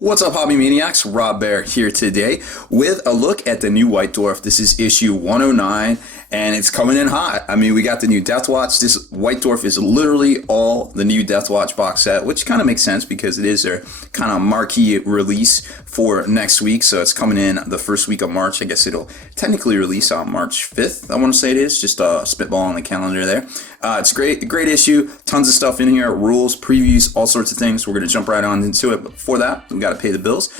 What's up, Hobby Maniacs? Rob Bear here today with a look at the new White Dwarf. This is issue 109, and it's coming in hot. I mean, we got the new Deathwatch. This White Dwarf is literally all the new Deathwatch box set, which kind of makes sense because it is their kind of marquee release for next week. So it's coming in the first week of March. I guess it'll technically release on March 5th, I want to say it is. Just a spitball on the calendar there. It's a great issue. Tons of stuff in here, rules, previews, all sorts of things. We're going to jump right on into it. But before that, we got to pay the bills.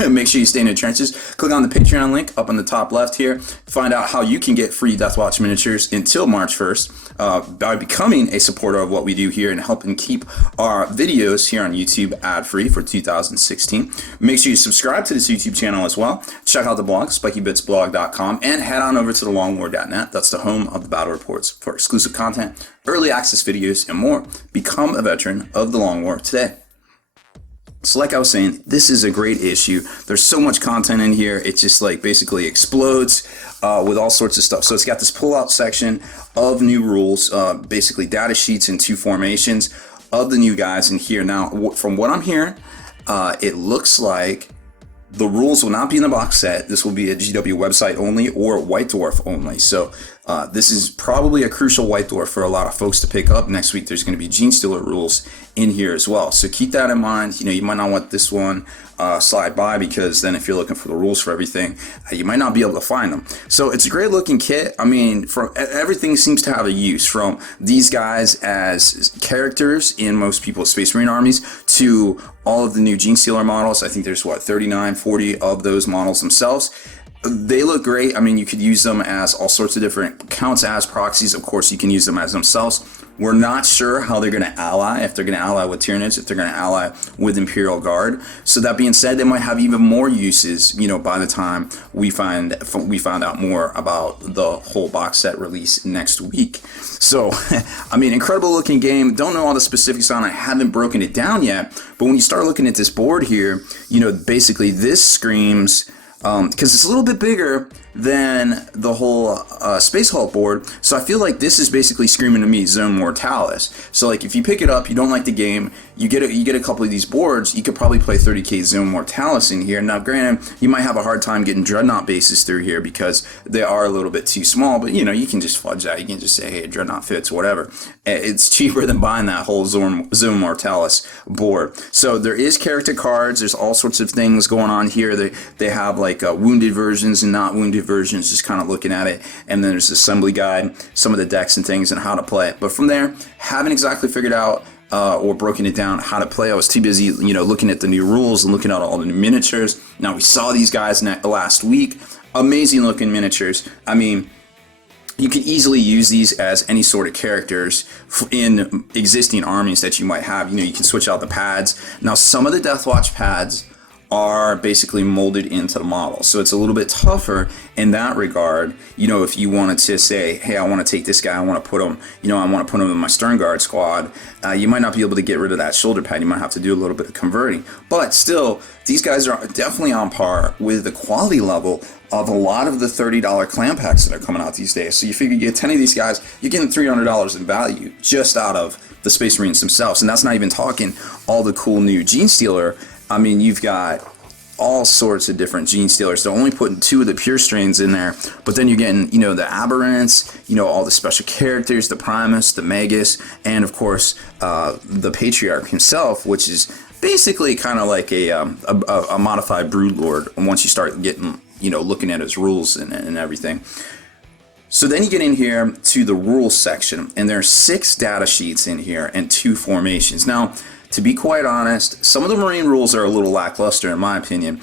Make sure you stay in the trenches. Click on the Patreon link up on the top left here. Find out how you can get free Deathwatch miniatures until March 1st by becoming a supporter of what we do here and helping keep our videos here on YouTube ad-free for 2016. Make sure you subscribe to this YouTube channel as well. Check out the blog, spikybitsblog.com, and head on over to thelongwar.net. That's the home of the battle reports for exclusive content, early access videos, and more. Become a veteran of the Long War today. So like I was saying, this is a great issue. There's so much content in here. It just like basically explodes with all sorts of stuff. So it's got this pull-out section of new rules, basically data sheets and two formations of the new guys in here. Now, from what I'm hearing, it looks like the rules will not be in the box set. This will be a GW website only or White Dwarf only. So this is probably a crucial White Dwarf for a lot of folks to pick up. Next week, there's going to be Genestealer rules in here as well. So keep that in mind. You know, you might not want this one slide by because then if you're looking for the rules for everything, you might not be able to find them. So it's a great looking kit. I mean, everything seems to have a use, from these guys as characters in most people's Space Marine armies to all of the new Genestealer models. I think there's 39, 40 of those models themselves. They look great. I mean, you could use them as all sorts of different counts as proxies. Of course, you can use them as themselves. We're not sure how they're going to ally, if they're going to ally with Tyranids, if they're going to ally with Imperial Guard. So that being said, they might have even more uses, you know, by the time we find out more about the whole box set release next week. So, I mean, incredible looking game. Don't know all the specifics on it. I haven't broken it down yet. But when you start looking at this board here, you know, basically this screams, because it's a little bit bigger than the whole Space Hulk board, so I feel like this is basically screaming to me Zone Mortalis. So like if you pick it up, you don't like the game, you get a couple of these boards, you could probably play 30k Zone Mortalis in here. Now granted, you might have a hard time getting Dreadnought bases through here because they are a little bit too small, but you know, you can just fudge that. You can just say, hey, Dreadnought fits, whatever. It's cheaper than buying that whole Zone Mortalis board. So there is character cards, there's all sorts of things going on here. They have like wounded versions and not wounded versions, just kind of looking at it, and then there's the assembly guide, some of the decks and things and how to play it. But from there, haven't exactly figured out or broken it down how to play. I was too busy, you know, looking at the new rules and looking at all the new miniatures. Now we saw these guys last week, amazing looking miniatures. I mean, you could easily use these as any sort of characters in existing armies that you might have. You know, you can switch out the pads. Now some of the Deathwatch pads are basically molded into the model, so it's a little bit tougher in that regard. You know, if you wanted to say, hey, I want to take this guy, I want to put him, you know, I want to put him in my Stern Guard squad, you might not be able to get rid of that shoulder pad. You might have to do a little bit of converting, but still, these guys are definitely on par with the quality level of a lot of the $30 clan packs that are coming out these days. So you figure you get 10 of these guys, you're getting $300 in value just out of the Space Marines themselves, and that's not even talking all the cool new Genestealer. I mean, you've got all sorts of different Genestealers. They're only putting 2 of the pure strains in there, but then you're getting, you know, the Aberrants, you know, all the special characters, the Primus, the Magus, and of course, the Patriarch himself, which is basically kind of like a modified Broodlord once you start getting, you know, looking at his rules and everything. So then you get in here to the rules section, and there are 6 data sheets in here and 2 formations. Now, to be quite honest, some of the Marine rules are a little lackluster in my opinion.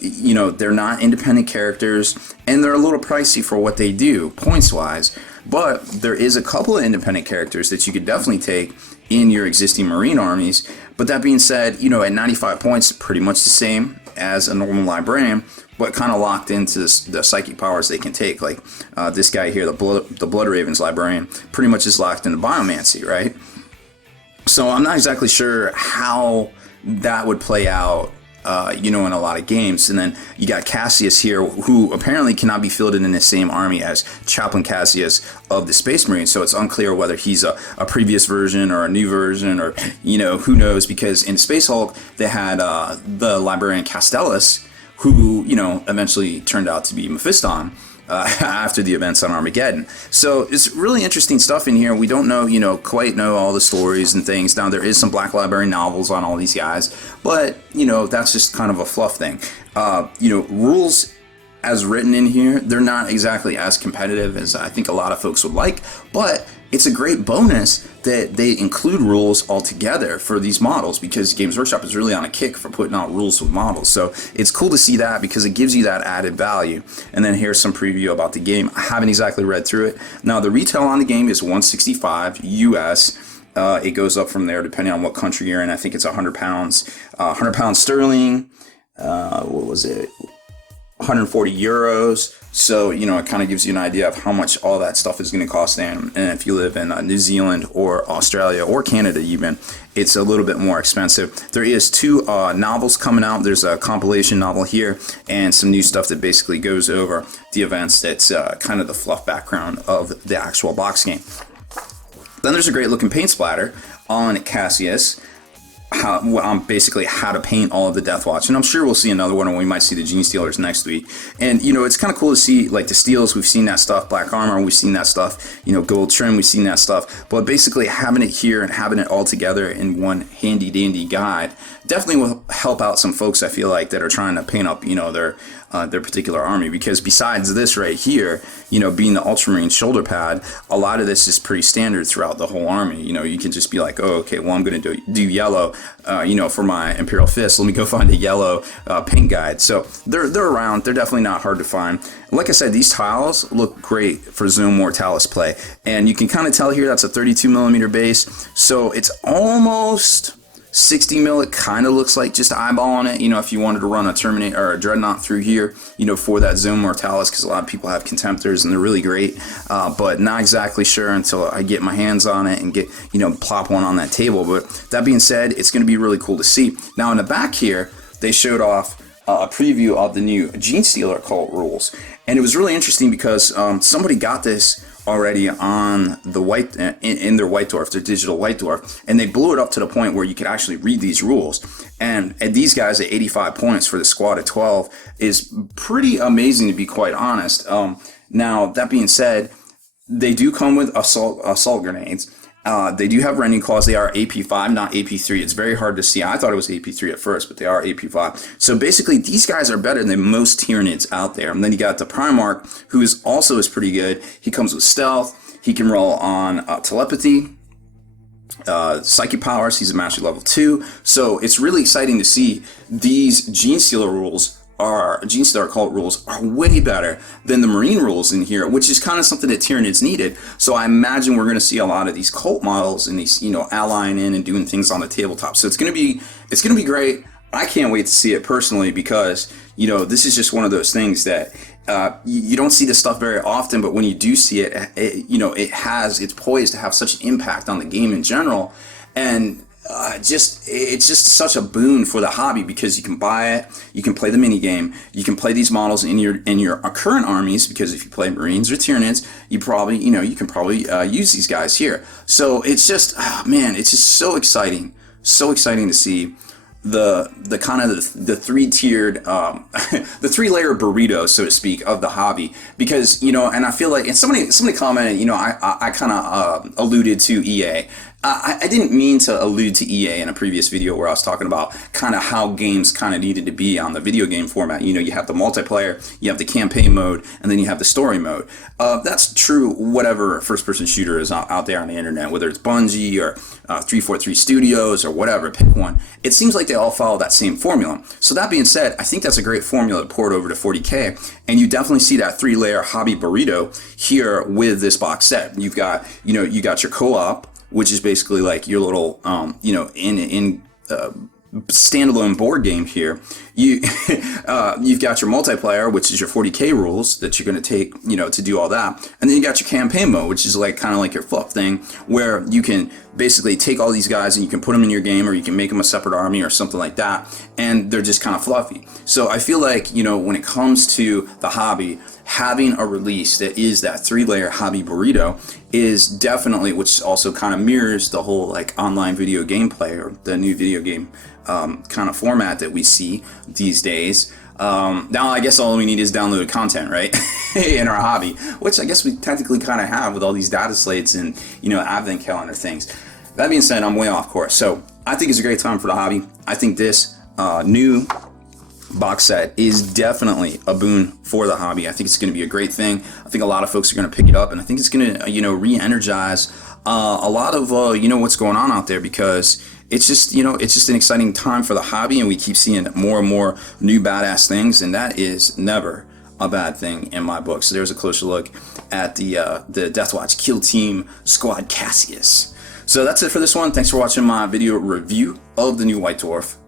You know, they're not independent characters, and they're a little pricey for what they do, points-wise. But there is a couple of independent characters that you could definitely take in your existing Marine armies. But that being said, you know, at 95 points, pretty much the same as a normal Librarian, but kind of locked into the psychic powers they can take. Like this guy here, the Blood Ravens Librarian, pretty much is locked into Biomancy, right? So I'm not exactly sure how that would play out in a lot of games. And then you got Cassius here, who apparently cannot be fielded in the same army as Chaplain Cassius of the Space Marine. So it's unclear whether he's a previous version or a new version, or, who knows, because in Space Hulk, they had the Librarian Castellus, who, eventually turned out to be Mephiston. After the events on Armageddon. So it's really interesting stuff in here. We don't know, quite know all the stories and things. Now, there is some Black Library novels on all these guys, but, that's just kind of a fluff thing. Rules as written in here, they're not exactly as competitive as I think a lot of folks would like, but it's a great bonus that they include rules altogether for these models, because Games Workshop is really on a kick for putting out rules with models. So it's cool to see that, because it gives you that added value. And then here's some preview about the game. I haven't exactly read through it. Now, the retail on the game is $165 US. It goes up from there depending on what country you're in. I think it's 100 pounds, 100 pounds sterling. What was it? 140 euros. So, it kind of gives you an idea of how much all that stuff is going to cost. And if you live in New Zealand or Australia or Canada even, it's a little bit more expensive. There is 2 novels coming out. There's a compilation novel here and some new stuff that basically goes over the events. That's kind of the fluff background of the actual box game. Then there's a great looking paint splatter on Cassius. Basically how to paint all of the Deathwatch, and I'm sure we'll see another one, or we might see the Genestealers next week. And it's kind of cool to see, like, the steels. We've seen that stuff, black armor, we've seen that stuff, gold trim, we've seen that stuff. But basically having it here and having it all together in one handy dandy guide definitely will help out some folks, I feel like, that are trying to paint up their particular army. Because besides this right here, being the Ultramarine shoulder pad, a lot of this is pretty standard throughout the whole army. You can just be like, oh, okay, well, I'm going to do yellow, for my Imperial Fist. Let me go find a yellow paint guide. So they're around. They're definitely not hard to find. Like I said, these tiles look great for Zone Mortalis play. And you can kind of tell here that's a 32 millimeter base. So it's almost 60 mil. It kind of looks like just eyeballing it, if you wanted to run a Terminator or a Dreadnought through here, for that Zone Mortalis, because a lot of people have Contemptors and they're really great, but not exactly sure until I get my hands on it and get, plop one on that table. But that being said, it's going to be really cool to see. Now, in the back here, they showed off a preview of the new Genestealer cult rules, and it was really interesting because somebody got this already on the in their White Dwarf, their digital White Dwarf, and they blew it up to the point where you could actually read these rules. And these guys at 85 points for the squad of 12 is pretty amazing, to be quite honest. Now, that being said, they do come with assault grenades. They do have rending claws. They are AP5, not AP3. It's very hard to see. I thought it was AP3 at first, but they are AP5. So basically, these guys are better than most Tyranids out there. And then you got the Primarch, who is pretty good. He comes with stealth. He can roll on telepathy, psychic powers. He's a mastery level 2. So it's really exciting to see these Genestealer rules. Genestealer cult rules are way better than the Marine rules in here, which is kind of something that Tyranids needed. So I imagine we're going to see a lot of these cult models and these, allying in and doing things on the tabletop. So it's going to be great. I can't wait to see it personally, because this is just one of those things that you don't see this stuff very often, but when you do see it, it's poised to have such an impact on the game in general. And it's just such a boon for the hobby, because you can buy it, you can play the mini game, you can play these models in your current armies, because if you play Marines or Tyranids, you can probably use these guys here. So it's just, it's just so exciting to see the kind of the 3-tiered the 3-layer burrito, so to speak, of the hobby. Because and I feel like, and somebody commented, I kind of alluded to EA. I didn't mean to allude to EA in a previous video where I was talking about kind of how games kind of needed to be on the video game format. You have the multiplayer, you have the campaign mode, and then you have the story mode. That's true whatever first-person shooter is out there on the internet, whether it's Bungie or 343 Studios or whatever, pick one. It seems like they all follow that same formula. So that being said, I think that's a great formula to port over to 40K, and you definitely see that 3-layer hobby burrito here with this box set. You've got, you got your co-op, which is basically like your little, standalone board game here. You've got your multiplayer, which is your 40k rules that you're going to take, to do all that, and then you got your campaign mode, which is like kind of like your fluff thing, where you can basically take all these guys and you can put them in your game, or you can make them a separate army or something like that, and they're just kind of fluffy. So I feel like, when it comes to the hobby, having a release that is that 3-layer hobby burrito is definitely, which also kind of mirrors the whole like online video game play, or the new video game kind of format that we see these days. Now I guess all we need is downloaded content, right? In our hobby, which I guess we technically kind of have with all these data slates and advent calendar things. That being said, I'm way off course. So I think it's a great time for the hobby. I think this new box set is definitely a boon for the hobby. I think it's going to be a great thing. I think a lot of folks are going to pick it up, and I think it's going to re-energize a lot of what's going on out there, because it's just an exciting time for the hobby, and we keep seeing more and more new badass things, and that is never a bad thing in my book. So there's a closer look at the Deathwatch Kill Team Squad Cassius. So that's it for this one. Thanks for watching my video review of the new White Dwarf.